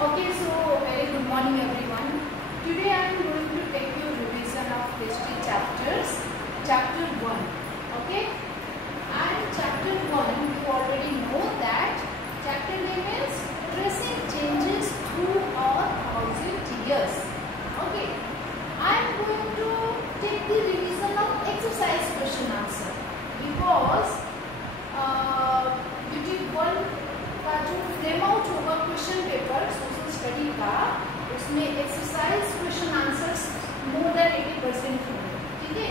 Okay, so very good morning everyone. Today I am going to take you revision of history chapters. Chapter 1. Okay? And chapter 1 you already know that chapter name is Tracing Changes Through Our 1000 Years. Okay? I am going to take the revision of exercise question answer because YouTube 1 का जो frame out होगा question paper social study का, उसमें exercise question answers more than 80% होंगे. ठीक है.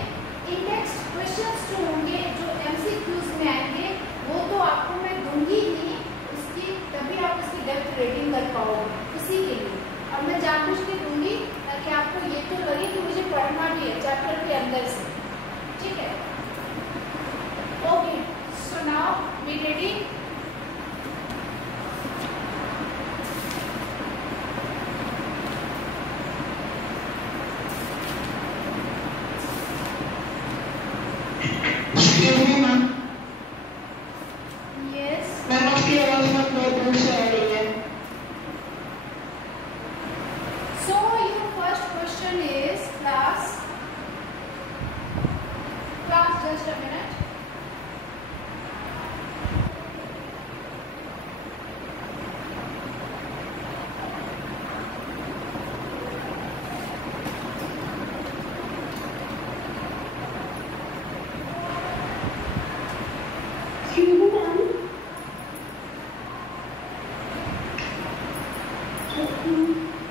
Index questions जो होंगे, जो एमसीक्यूज में आएंगे, वो तो आपको मैं दूंगी ही उसकी, तभी आप उसकी डेप्थ रेटिंग कर पाओगे. इसी के लिए अब मैं जानबूझ के दूंगी ताकि आपको ये तो लगे कि मुझे पढ़ना भी है चैप्टर के अंदर से. ठीक है. Okay, so now be ready.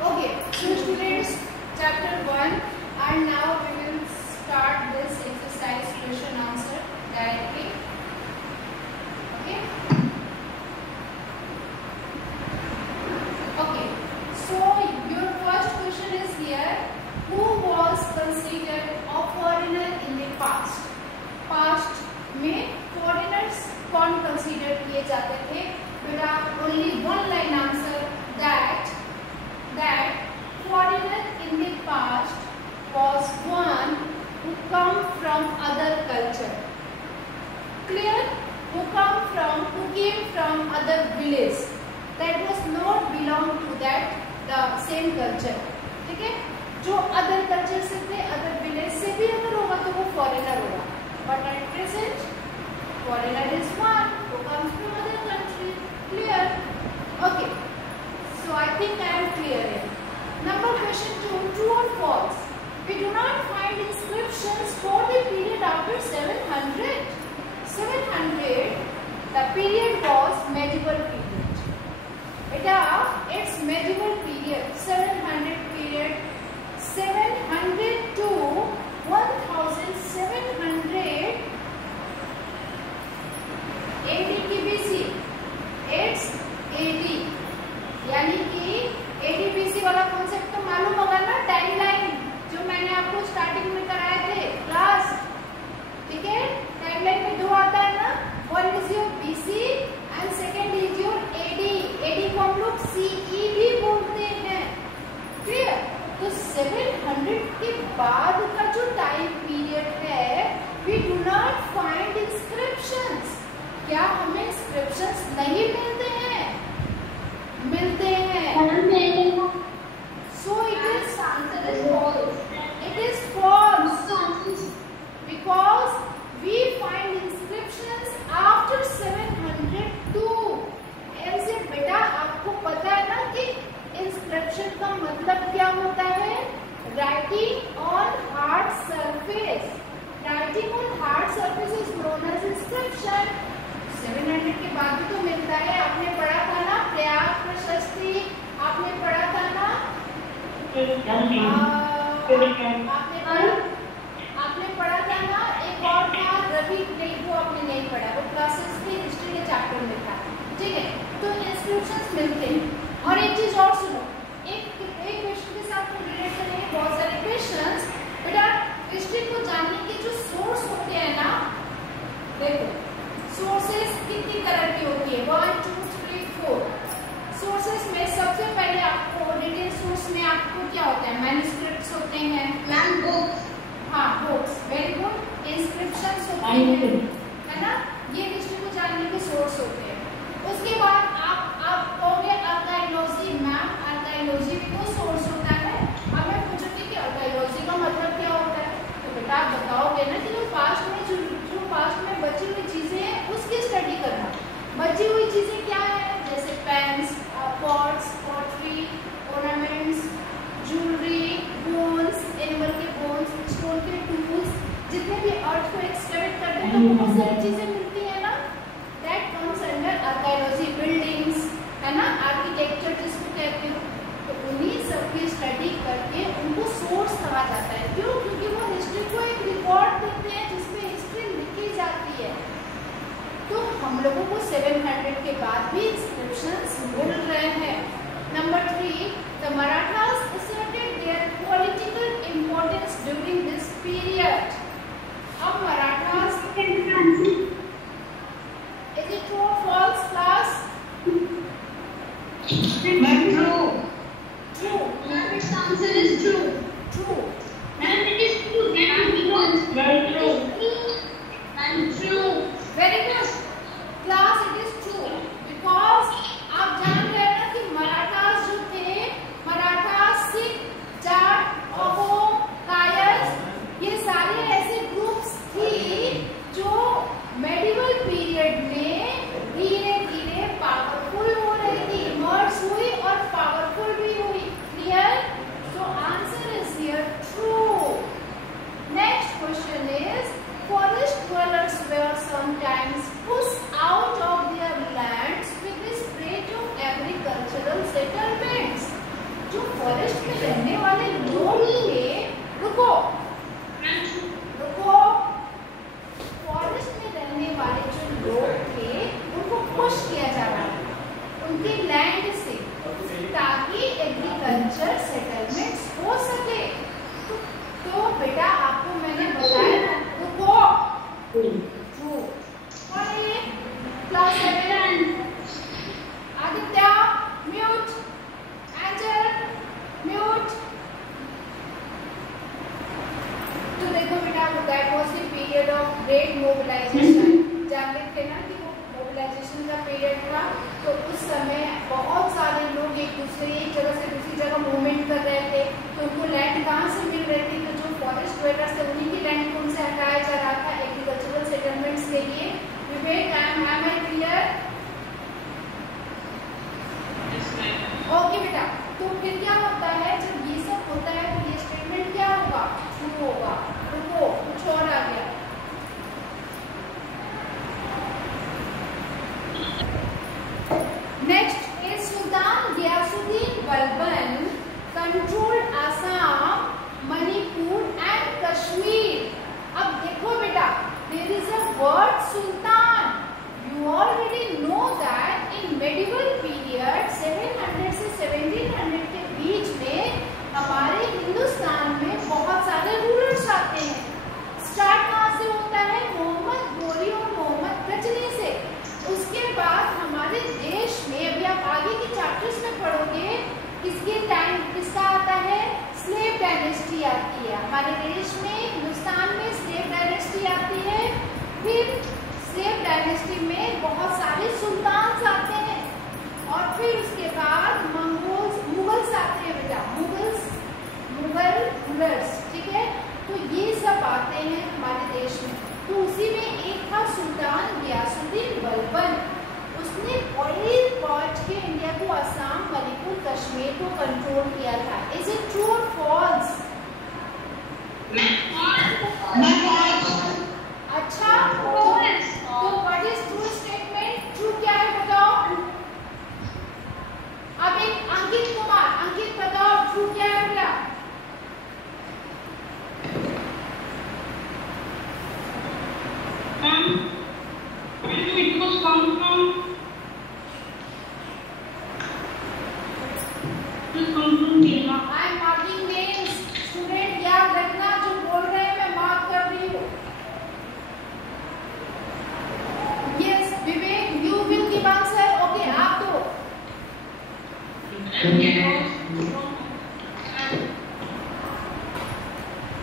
Okay, so students, chapter 1, and now we will start this exercise question answer directly. Okay. Okay, so your first question is here: who was considered a foreigner in the past? Past में foreigners कौन consider किए जाते थे? बेटा only one line answer that foreigner in the past was one who come from other culture. Clear? Who came from other village that was not belong to that the same culture. ठीक है. जो other culture से थे, other village से भी अगर होगा तो वो foreigner होगा. But at present foreigner is one who comes from other country. Clear? Okay. So I think I am clear here. Number question 2, true or false? We do not find inscriptions for the period after 700. 700, the period was medieval period. Beta, it's medieval period. 700 period. 700 to 1700 AD की BC. It's AD. यानी कि एडीबीसी वाला concept तो मालूम होगा ना, timeline जो मैंने आपको स्टार्टिंग में कराए थे क्लास. ठीक है. टाइमलाइन में दो आता है ना, one is your BC and second is your AD. AD को हम लोग सीई भी बोलते हैं. क्लियर. तो 700 के बाद का जो टाइम पीरियड है, we do not find inscriptions. क्या हमें इंस्क्रिप्शंस नहीं मिलते हैं? मिलते हैं. So it is false. It is false because we find inscriptions after 702. ऐसे बेटा आपको पता है ना कि inscription का मतलब क्या होता है? Writing on hard surface. Writing on hard surface is known as inscription. 700 के बाद भी तो मिलता है. आपने पढ़ा था ना प्रयाग प्रशस्ति, आपने पढ़ा था ना, आपने पढ़ा था ना, एक और था रवि, नहीं वो आपने नहीं पढ़ा, वो क्लासेस की हिस्ट्री के चैप्टर में था. ठीक है. तो इंस्क्रिप्शंस मिलते हैं. और एक चीज और सुनो, एक क्वेश्चन के साथ हम रिलेट करेंगे बहुत सारे क्वेश्चंस. बेटा हिस्ट्री को जानने के जो सोर्स होते हैं ना, देखो सोर्सेस कितनी तरह की होती है, 1 2 3 4. सोर्सेस में सबसे पहले आपको रिटेन सोर्स में आपको क्या होता है? मैन्युस्क्रिप्ट्स होते हैं. Ma'am books. हाँ बुक्स. Very good. इंस्क्रिप्शंस होते हैं, है ना. ये हिस्ट्री को जानने के सोर्स होते हैं. उसके बाद आप कहोगे आर्काइवोलॉजी. मैम चीजें क्या है, जैसे pens, pots, pottery, ornaments, jewellery, bones, animal के बोन्स, स्टोन के टूल्स, जितने भी अर्थ को एक्सकैवेट करते हैं तो बहुत सारी चीजें मिलती है ना, that comes under archaeology. Buildings है ना, आर्किटेक्चर जिसको कहते हो, तो उन्हीं सब की स्टडी करके उनको सोर्स कहा जाता है। क्यों? क्योंकि वो हिस्ट्री को एक रिकॉर्ड देते हैं जिसमें हिस्ट्री लिखी जाती है। तो हम लोगों को 700 के बाद भी इंस्क्रिप्शंस मिल रहे हैं। Number 3, the Marathas asserted their political importance during this period. अब Marathas, is it true or false class? True. True. Its answer is true. True. And it is true. Very true. And true. Very good. Class, it is true. Because आप जान रहे हैं ना कि मराठास जो थे, मराठास, सिख, जाट, अहोम, कायस्थ, ये सारे ऐसे ग्रुप्स थी जो मेडिवल पीरियड में धीरे धीरे पावरफुल हो रही थी, मर्ज हुई और पावरफुल भी हुई। Clear? So answer is here true. Next question is, forest dwellers were sometimes pushed out of their lands with the spread of agricultural settlements. जो फॉरेस्ट में रहने वाले लोग थे, रुको, फॉरेस्ट में रहने वाले जो लोग थे उनको पुश किया जा रहा था उनके लैंड से, ताकि एग्रीकल्चर सेटलमेंट्स हो सके। तो बेटा आपको मैंने बताया, रुको, ट्रू। और ये class 7, Aditya mute, angel mute. तो देखो बेटा, that was the period of great mobilisation. जानते थे ना कि वो मोबिलाइजेशन का पीरियड था, तो उस समय बहुत सारे लोग एक जगह से दूसरी जगह मूवमेंट कर रहे थे। तो उनको लैंड कहाँ से मिल रही थी? तो जो फॉरेस्ट ड्वेलर्स थे उन्हीं की लैंड को उनसे हटाया जा रहा था एग्रीकल्चरल सेटलमेंट्स के लिए। विवेक, am I clear? ओके बेटा, तो फिर क्या होता है जब ये सब होता है तो ये स्टेटमेंट क्या होगा? ट्रू होगा। रुको, कुछ और आ गया। Next is Sultan Ghiyasuddin Balban controlled Assam, Manipur and Kashmir. अब देखो बेटा, there is a word sultan. You already know that in medieval period 700 से 1700 के बीच में हमारे हिंदुस्तान में बहुत सारे रूलर्स आते हैं। स्टार्ट कहाँ से होता है? मोहम्मद गोरी और मोहम्मद गजनी से। उसके बाद हमारे देश में, अभी आप आगे के चैप्टर्स में पढ़ोगे, किसके टाइम किसका आता है? स्लेव डायनेस्टी आती है हमारे देश में, हिंदुस्तान में स्लेव डायनेस्टी आती है। फिर स्लेव डायनेस्टी में बहुत सारे सुल्तान्स आते हैं और फिर उसके बाद मुगल्स आते हैं बेटा, मुगल रूलर्स, ठीक है। तो ये सब आते हैं हमारे देश में। तो उसी में एक था सुल्तान गियासुद्दीन बलबन। उसने बड़े पार्ट के इंडिया को, असम, मणिपुर, कश्मीर को कंट्रोल किया था। इज इट ट्रू और फॉल्स? अच्छा, तो what is true statement? True क्या है बताओ? अब एक अंकित कुमार, अंकित बताओ ट्रू क्या है बेटा? It was come from Kerala. I am marking names. Student याद रखना, जो बोल रहे हैं मैं मार्क कर रही हूँ। Yes, Vivek, you will give answer. Okay, आप दो।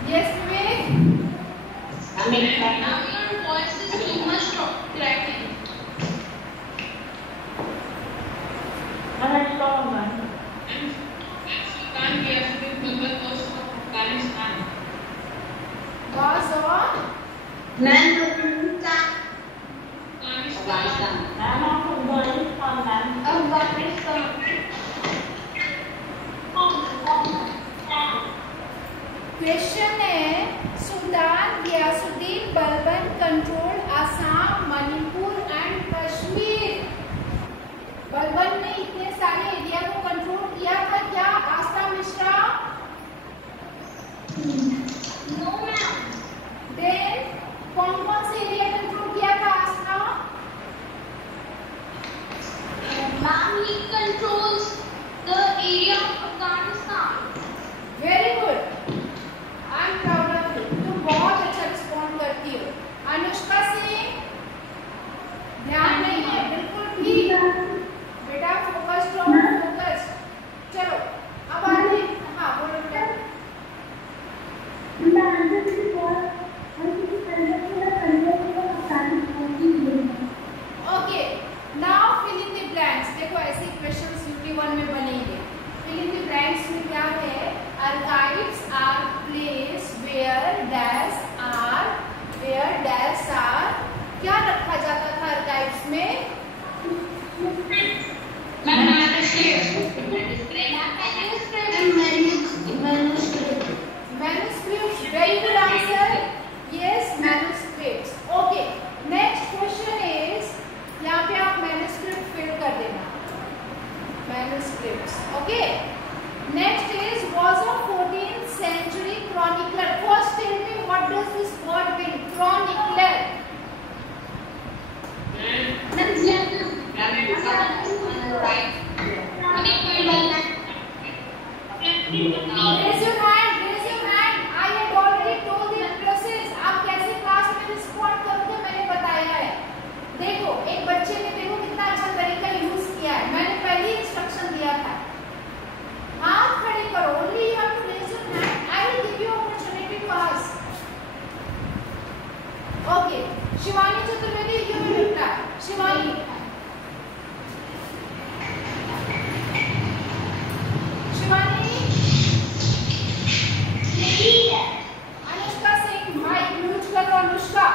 Yes, Vivek. Now your voice is too much cracking. Was on Afghanistan. Ma'am, he controls the area of Afghanistan. Very good, I am proud of you, तुम बहुत अच्छा respond करती हो। अनुष्का सिंह, ध्यान नहीं है बिल्कुल भी बेटा, फोकस्ड रहो, फोकस्ड। चलो अब आगे, हाँ बोलो बेटा। Okay, now fill in the blanks. देखो ऐसे क्वेश्चंस UT1 में बनेंगे। फिल इन द ब्लैंक्स में क्या है? Archives are place where dash are क्या रखा जाता था आर्काइव्स में? Manuscripts. Very good answer. Yes, manuscripts. Okay. Next question is, यहाँ पे आप manuscript fill कर देना. Manuscripts. Okay. Next is, was a 14th century chronicler. First, tell me what does this word mean? Chronicler. Raise your hand. Raise your hand. I had already told the process. आप कैसे class में respond करोगे मैंने बताया है। देखो एक बच्चे ने देखो कितना अच्छा तरीका यूज किया है, मैंने पहले ही इंस्ट्रक्शन दिया था। हाथ खड़े करो, only you have to raise your hand. I will give you opportunity to ask. Okay, Shivani Chaturvedi, you will reply. Shivani, Shivani, Anushka Singh, mike mute करो Anushka.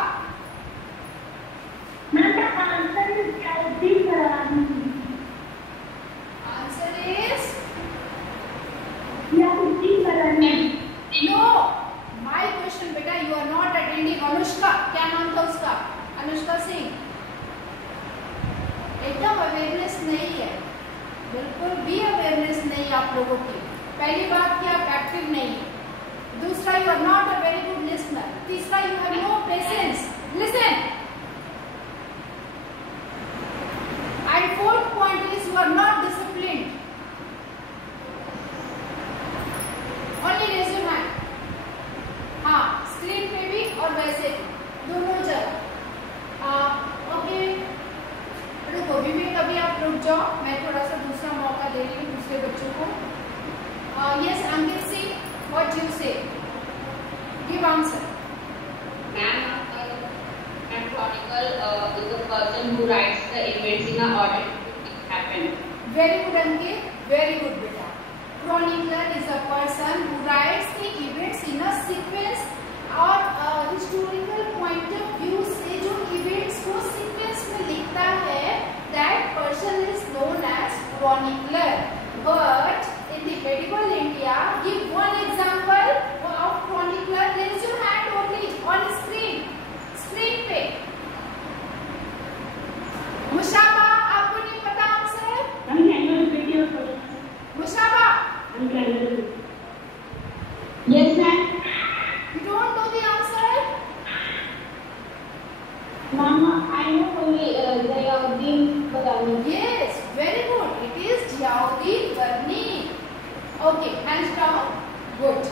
Answer is no. My question बेटा, you are not attending. Anushka, क्या नाम था उसका? अनुष्का सिंह, एकदम अवेयरनेस नहीं है, बिल्कुल भी अवेयरनेस नहीं है आप लोगों की। पहली बात कि आप एक्टिव नहीं है, दूसरा you are not a very good listener, तीसरा you have no patience. Listen, and fourth point is you are not disciplined. Only raise your hand. हाँ, स्क्रीन पे भी और वैसे भी दोनों जगह। ओके, रुको विवेक, अभी आप रुक जाओ, मैं थोड़ा सा दूसरा मौका दे रही हूँ दूसरे बच्चों को। Yes Ankit Singh, what you say? Give answer. Ma'am, a chronicle is a person who writes the events in a order it happened. Very good Ankit, very good बेटा। Chronicler is a person who writes the events in a sequence, और historical point of view से जो events को sequence में लिखता है, that person is known as chronicler. But in the medieval India, give one example of chronicler. Raise your hand only on screen. Screen पे। मुशाबा, आपको नहीं पता answer? मुशाबा? Yes, ma'am. You don't know the answer? Mama, I know only Ziauddin Barani. Yes, very good. It is Ziauddin Barani. Okay, hands down. Good.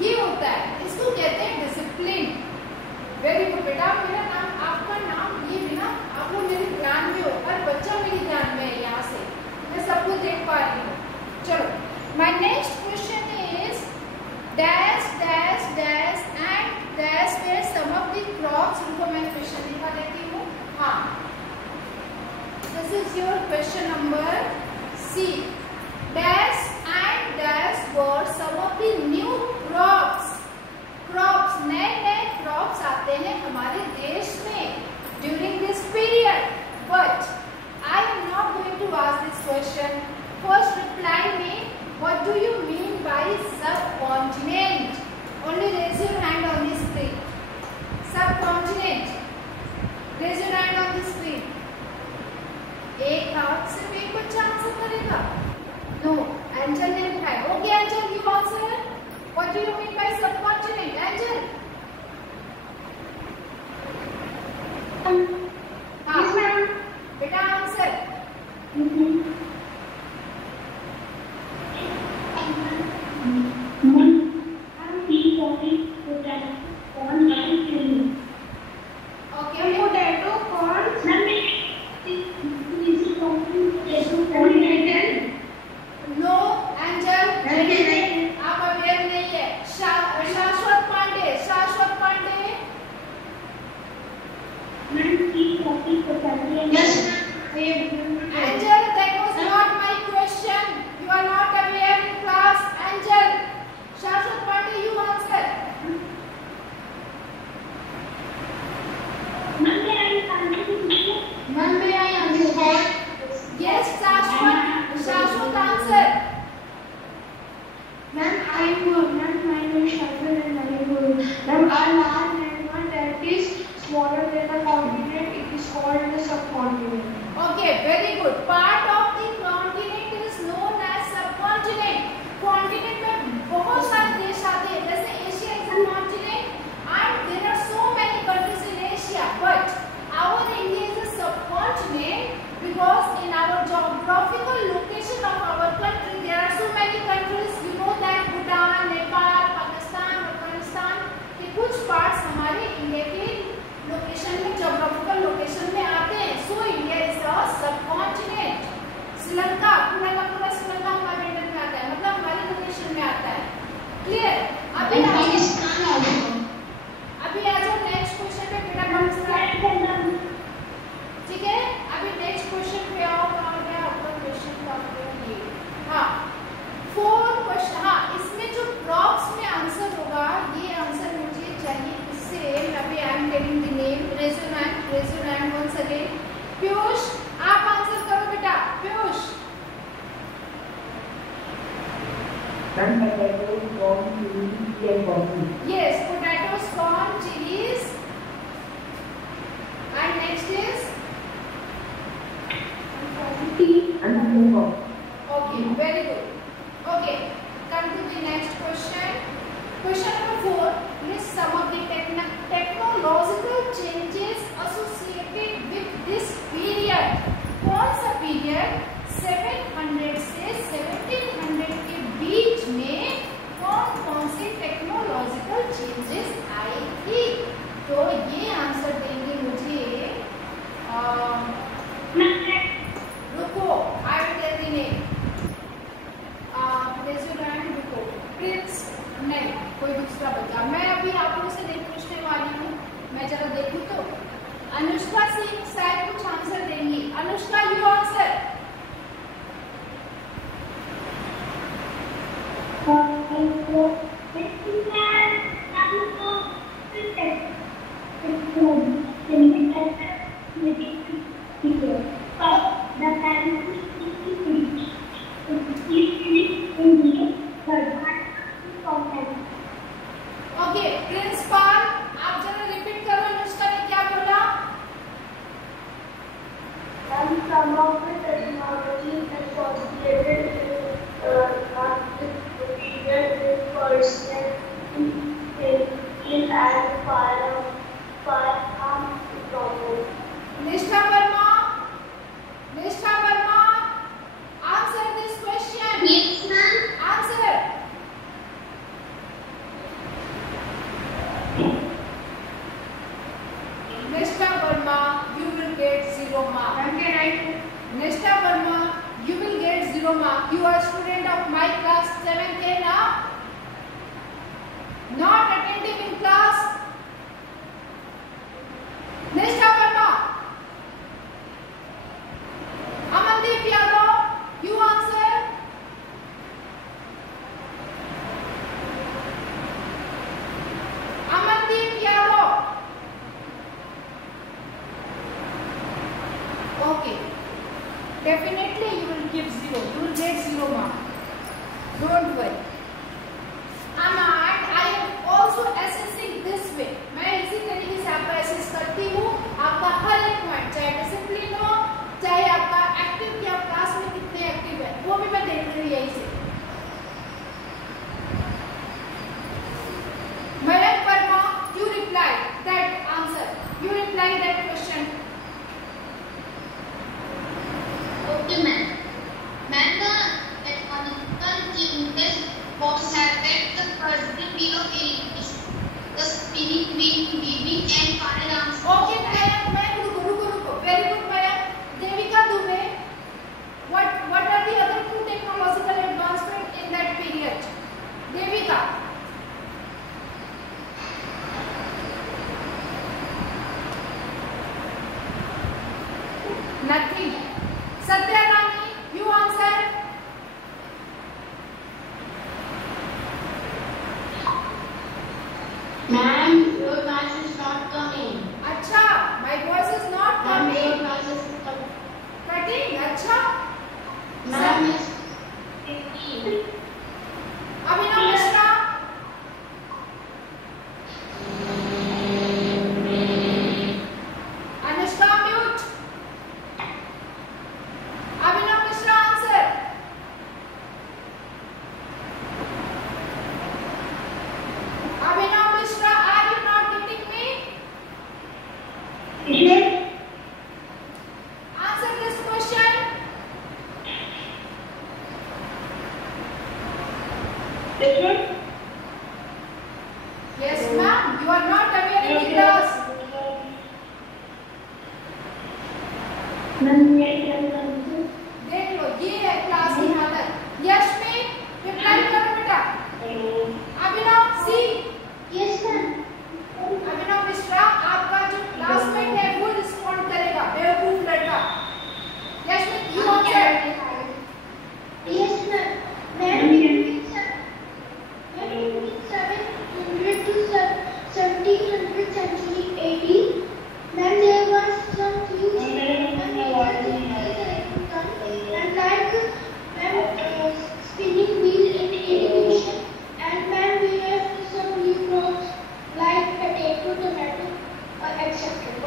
ये होता है, इसको कहते हैं डिसिप्लिन। वेरी गुड बेटा, मेरा नाम, आपका नाम ये भी ना आप लोग मेरे ध्यान में हो, पर बच्चा मेरे ध्यान में है, यहाँ से मैं सब कुछ देख पा रही हूँ। चलो, my next question is dash dash dash and dash where some of the crops। उनको मैं क्वेश्चन दिखा देती हूँ। हाँ, this is your question number C। dash and dash were some of the new crops। crops, नए नए crops आते हैं हमारे देश में during this period। but I am not going to ask this question. First reply me, what do you mean by subcontinent? Only raise your hand on the screen. Subcontinent, raise your hand on the screen. एक हाथ सिर्फ एक बच्चा answer करेगा। No, angel ने लिखा है। Okay angel, give answer. What do you mean by subcontinent? Angel, हाँ बेटा answer. Ma'am, may I answer? Yes, Shashwat answer. Ma'am, my name is Shashwat and I am good. Ma'am, our landmass that is smaller than a continent, it is called the subcontinent. Okay, very good. Part of the continent is known as subcontinent. Continent में बहुत सारे देश आते हैं, जैसे Asia is a continent and there are so many countries in Asia. But our India is a subcontinent because in our geographical location of our country there are so many countries. You know that Bhutan, Nepal, Pakistan, Afghanistan के कुछ parts हमारे India के location में geographical location में आते हैं. So India is a subcontinent. Sri Lanka पूरा का पूरा श्रीलंका हमारे इंडिया में आता है, मतलब हमारे लोकेशन में आता है. क्लियर? अभी आ जाओ नेक्स्ट क्वेश्चन पे बेटा. कम ठीक है, अभी नेक्स्ट क्वेश्चन पे आओ. कहाँ गया आपका क्वेश्चन? का ये हाँ 4 क्वेश्चन. हाँ, इसमें जो ब्लॉक्स में आंसर होगा ये आंसर मुझे चाहिए. इससे अभी I am telling the name. Raise your hand once again. Piyush आप आंसर करो बेटा. Piyush. Yes, potatoes, corn, chilies, and next is Tea and mango. okay, very good. Okay, come to the next question. Question number 4. List some of the technological changes associated with this period. कौन सा period 700 से 1700 के बीच में कौन से technological changes आई थी? तो ये आंसर देंगे मुझे. रुको, I will tell the name. रुको. प्रिंस नहीं, कोई दूसरा बच्चा. मैं अभी आप लोगों से नहीं पूछने वाली हूँ. मैं जरा देखूँ तो अनुष्का सिंह शायद कुछ आंसर देंगी. Anushka, you answer. Okay, principal आप जरा रिपीट करो अनुष्का ने क्या बोला. Some of the technology that was created not the period with person in and fire problem. निष्ठा Verma, answer this question. Yes, ma'am. Answer. Nishtha Verma, you will get 0 mark. Okay, right. Nishtha Verma, you will get 0 mark. You are student of my class 7th A now. Not attentive in class. Nishtha Verma. Amandeep Yadav, you answer. Amandeep Yadav. Okay. Definitely you will give 0. You will get 0 mark. Don't worry. And I am also assessing this way. मैं इसी तरीके से आपका assess करती हूँ. आपका हर एक point, चाहे डिसिप्लिन हो, चाहे आपका एक्टिव, कि आप क्लास में कितने एक्टिव है, वो भी मैं देख रही हूँ यही से. Mayank Verma, you reply that answer. You reply that question. Okay, ma'am. Ma'am, the technological changes was happened the present period of age. The spirit between giving and final answer. Okay, Mayank, रुको. Very good, Mayank. Devika Dubey, what are the other 2 technological advancements in that period? Devika. Nothing. Satya Rani, you answer. Ma'am, your class is not coming. अच्छा, Abhinav Mishra, Anushka mute, Abhinav Mishra answer, Abhinav Mishra, are you not getting me? Answer this question. Yes, ma'am. You are not aware in the class. देख लो, ये है class की हालत. यशमी, reply करो बेटा. अभिनव सी. अभिनव मिश्रा, आपका जो क्लासमेट है वो रिस्पॉन्ड करेगा. बेवकूफ लड़का. Yashmi, you answer. Spinning wheel in irrigation, and when we have some new crops like potato, tomato, etc.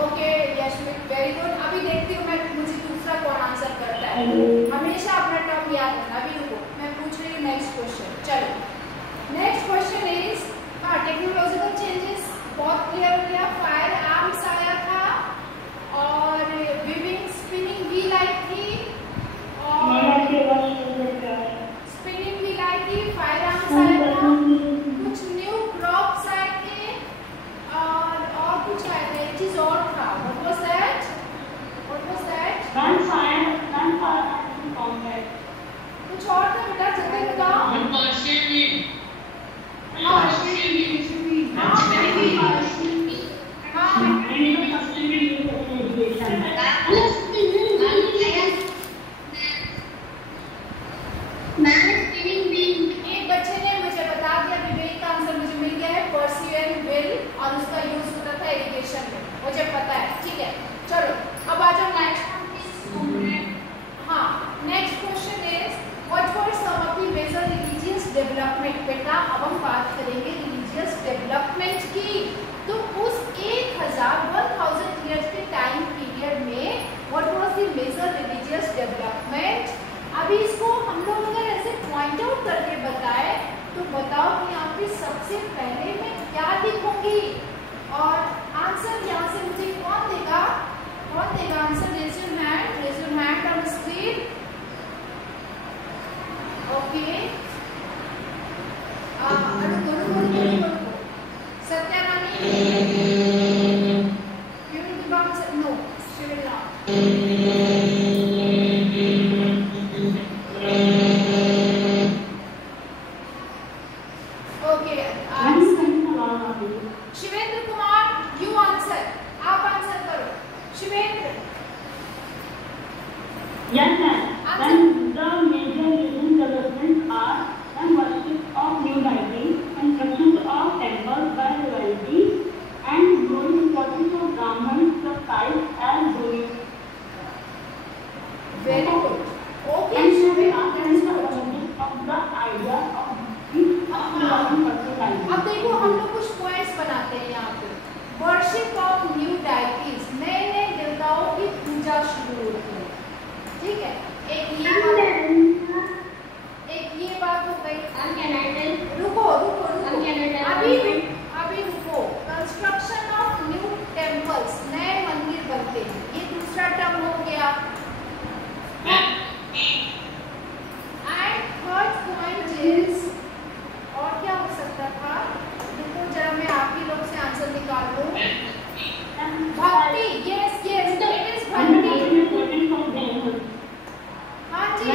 Okay, Yashmi, very good. अभी देखती हूँ मैं मुझे दूसरा कौन आंसर करता है. हमेशा अपना टर्म याद रखना. अभी रुको, मैं पूछ रही हूँ नेक्स्ट क्वेश्चन. चलो, नेक्स्ट क्वेश्चन इज, हाँ, टेक्नोलॉजिकल चेंजेस बहुत क्लियर हो गया. फायर आर्म्स आया था और विविंग स्पिनिंग व्हील आई थी और स्पिनिंग व्हील आई थी, फायर आर्म्स आया था, कुछ न्यू क्रॉप्स आए थे और कुछ आया था. एक चीज और था. What was that? कुछ और था बेटा, जल्दी बताओ. एक बच्चे ने मुझे बता दिया, विवेक का आंसर मुझे मिल गया है. पर्सियन विल, और उसका यूज होता था इरिगेशन में, मुझे पता है. ठीक है, चलो अब आ जाओ नेक्स्ट. हाँ, next question is, what were some of the major religious development. बेटा, अब हम बात करेंगे रिलीजियस डेवलपमेंट की. तो उस 1000 ईयर्स के टाइम पीरियड में what was the major religious development. अभी इसको हम लोग अगर ऐसे पॉइंट आउट करके बताए तो बताओ कि यहाँ पे सबसे पहले मैं क्या लिखूंगी और आंसर यहाँ से मुझे कौन देगा answer. Raise your hand on screen. Okay, Satyarani, you will give answer. No, she will not. Okay, Shivendra Kumar, you answer. आप आंसर करो. Shivendra. Yes, ma'am. When the major religious developments are worship of new deities, construction of temples by royalty, and growing importance of Brahmins, the size as doing. Very good. Okay, And so we Shivendra's are the idea of अब देखो, हम लोग कुछ points बनाते हैं यहाँ पे. Worship of new deities, नए नए देवताओं की पूजा शुरू होती है. ठीक है, एक ये बात हो गई. रुको, अभी रुको. कंस्ट्रक्शन ऑफ न्यू टेम्पल्स, नए मंदिर बनते हैं, ये दूसरा टर्म हो गया. एंड थर्ड पॉइंट इज, और क्या हो सकता था, देखो जरा मैं आप ही लोग से आंसर निकाल लूं. भक्ति. यस, इट इज भक्ति. हाँ जी,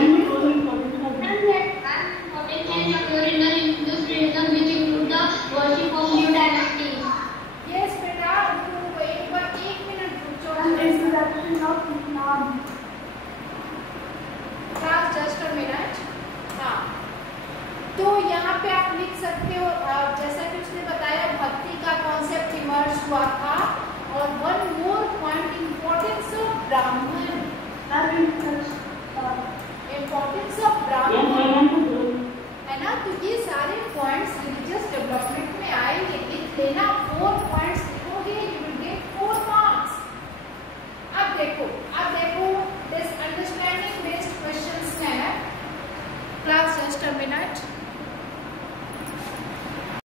यस बेटा, रुको एक मिनट रुक जाओ. Just a minute. हाँ, तो यहाँ पे आप लिख सकते हो, जैसा कि उसने बताया, भक्ति का कॉन्सेप्ट इमर्ज हुआ था. और one more point, importance of ब्राह्मण. इम्पोर्टेंस ऑफ 4 पॉइंट्स लिखोगे यू विल गेट 4 मार्क्स। अब देखो दिस अंडरस्टैंडिंग बेस्ड क्वेश्चंस है। Class just a minute.